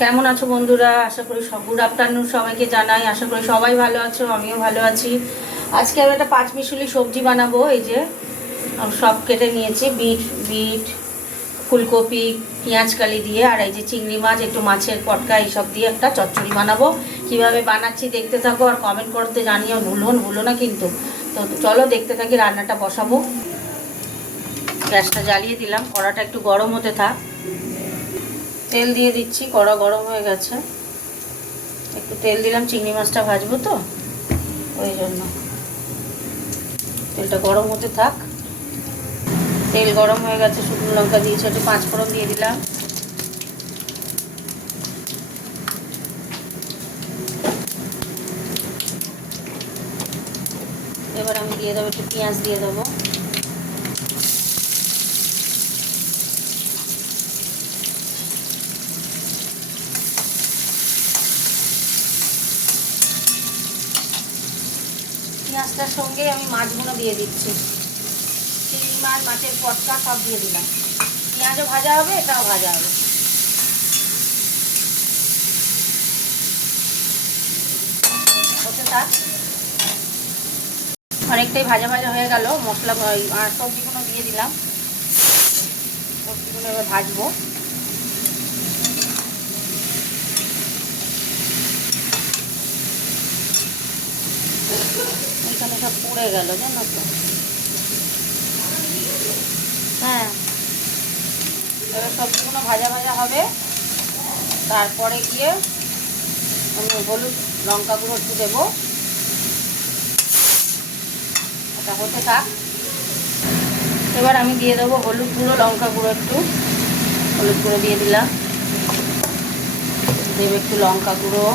কেমন আছো বন্ধুরা? আশা করি সব গুড আফটারনুন সবাইকে জানাই। আশা করি সবাই ভালো আছো, আমিও ভালো আছি। আজকে আমি একটা পাঁচমিশালি সবজি বানাবো। এই যে সব কেটে নিয়েছি, বিট বিট ফুলকপি, পেঁয়াজ কালি দিয়ে, আর এই যে চিংড়ি মাছ, একটু মাছের পটকা, এইসব দিয়ে একটা চচ্চড়ি বানাবো। কিভাবে বানাচ্ছি দেখতে থাকো, আর কমেন্ট করতে জানিও, ভুলো না কিন্তু। তো চলো দেখতে থাকি, রান্নাটা বসাবো। গ্যাসটা জ্বালিয়ে দিলাম, কড়াটা একটু গরম হতে থাক। তেল দিয়ে দিচ্ছি, কড়া গরম হয়ে গেছে। একটু তেল দিলাম, চিংড়ি মাছটা ভাজবো তো ওই জন্য। তেলটা গরম হতে থাক। তেল গরম হয়ে গেছে, শুকনো লঙ্কা দিয়েছি, একটু পাঁচফোড়ন দিয়ে দিলাম। এবার আমি দিয়ে দেবো, একটু পেঁয়াজ দিয়ে দেবো। পেঁয়াজটার সঙ্গে আমি মাছগুলো দিয়ে দিচ্ছি, চিংড়ি মাছ, মাছের পটকা সব দিয়ে দিলাম। পেঁয়াজও ভাজা হবে, এটাও ভাজা হবে। হতে থাক। অনেকটাই ভাজা ভাজা হয়ে গেল, মশলা আর সবজিগুলো দিয়ে দিলাম। সবজিগুলো এবার ভাজবো। এখানে সব পুড়ে গেল জানো তো। হ্যাঁ, এবার সবজিগুলো ভাজা ভাজা হবে। তারপরে গিয়ে আমি হলুদ লঙ্কা গুঁড়ো একটু দেবো। এটা হতে থাক। এবার আমি দিয়ে দেবো হলুদ গুঁড়ো, লঙ্কা গুঁড়ো, একটু হলুদ গুঁড়ো দিয়ে দিলাম। দেবো একটু লঙ্কা গুঁড়ো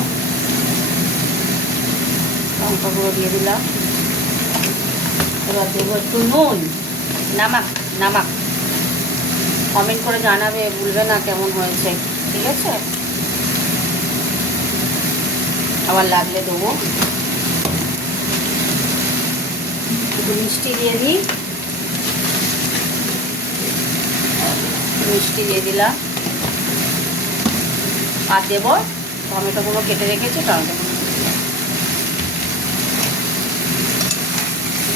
দিয়ে দিলাম। এবার দেবো একটু নুন, নামাক। কমেন্ট করে জানাবে, ভুলবে না কেমন হয়েছে, ঠিক আছে? আবার লাগলে দেবো। একটু মিষ্টি দিয়ে দিই, মিষ্টি দিয়ে দিলাম। আর দেবো টমেটোগুলো কেটে রেখেছি, টমেটোগুলো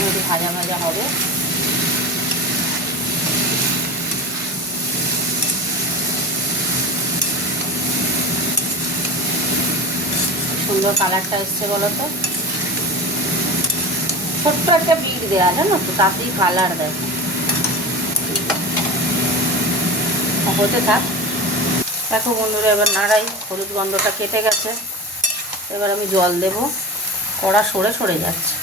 একটু ভাজা ভাজা হবে। সুন্দর কালারটা এসছে বলো তো। ছোট্ট একটা বিট দেওয়া জানো তো, তাতেই কালার দেয়। হতে থাক। দেখো বন্ধুরা, এবার নাড়াই, হলুদ গন্ধটা কেটে গেছে। এবার আমি জল দেব, কড়া সরে যাচ্ছে।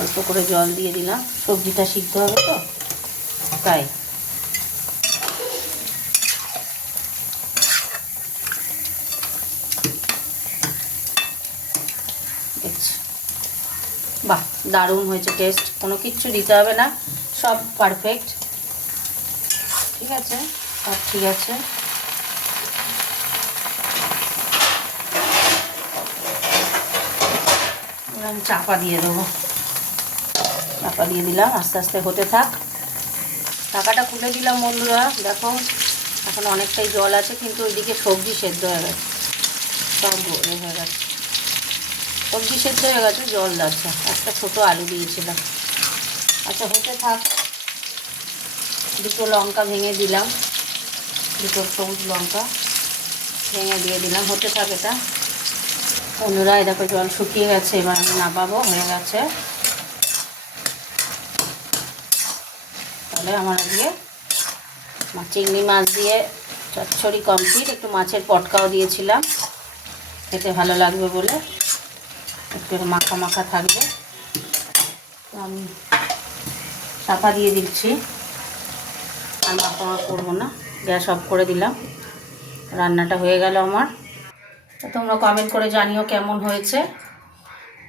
অল্প করে জল দিয়ে দিলাম, সবজিটা সিদ্ধ হবে তো তাই। দেখছি, বাহ, দারুণ হয়েছে টেস্ট। কোনো কিচ্ছু দিতে হবে না, সব পারফেক্ট। ঠিক আছে, সব ঠিক আছে। আমি চাপা দিয়ে দেবো, চাপা দিয়ে দিলাম, আস্তে আস্তে হতে থাক। ঢাকাটা খুলে দিলাম বন্ধুরা। দেখো এখন অনেকটাই জল আছে, কিন্তু ওইদিকে সবজি সেদ্ধ হয়ে গেছে, সব হয়ে গেছে। সবজি সেদ্ধ হয়ে গেছে, জল যাচ্ছে। একটা ছোটো আলু দিয়েছিলাম। আচ্ছা, হতে থাক। দুটো লঙ্কা ভেঙে দিলাম, দুটো সবুজ লঙ্কা ভেঙে দিয়ে দিলাম। হতে থাক এটা। বন্ধুরা, এই দেখো জল শুকিয়ে গেছে, এবার আমি নামাবো, হয়ে গেছে। তাহলে আমার আজকে চিংড়ি মাছ দিয়ে চচ্চড়ি কমপ্লিট। একটু মাছের পটকাও দিয়েছিলাম, খেতে ভালো লাগবে বলে, একটু মাখা মাখা থাকবে। আমি চাপা দিয়ে দিচ্ছি, আর মাখা করবো না, গ্যাস অফ করে দিলাম। রান্নাটা হয়ে গেল আমার। তো তোমরা কমেন্ট করে জানিও কেমন হয়েছে।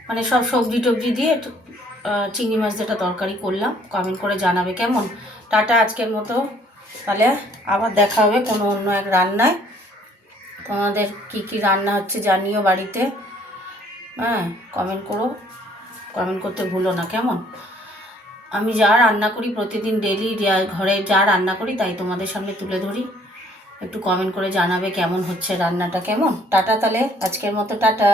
মানে সব সবজি টবজি দিয়ে চিংড়ি মাছ যেটা তরকারি করলাম, কমেন্ট করে জানাবে কেমন। টাটা আজকের মতো, তাহলে আবার দেখা হবে কোনো অন্য এক রান্নায়। তোমাদের কি রান্না হচ্ছে জানিও বাড়িতে। হ্যাঁ, কমেন্ট করো, কমেন্ট করতে ভুলো না কেমন। আমি যা রান্না করি প্রতিদিন, ডেলি ঘরে যা রান্না করি তাই তোমাদের সামনে তুলে ধরি। একটু কমেন্ট করে জানাবে কেমন হচ্ছে রান্নাটা। কেমন? টাটা, তাহলে আজকের মতো টাটা।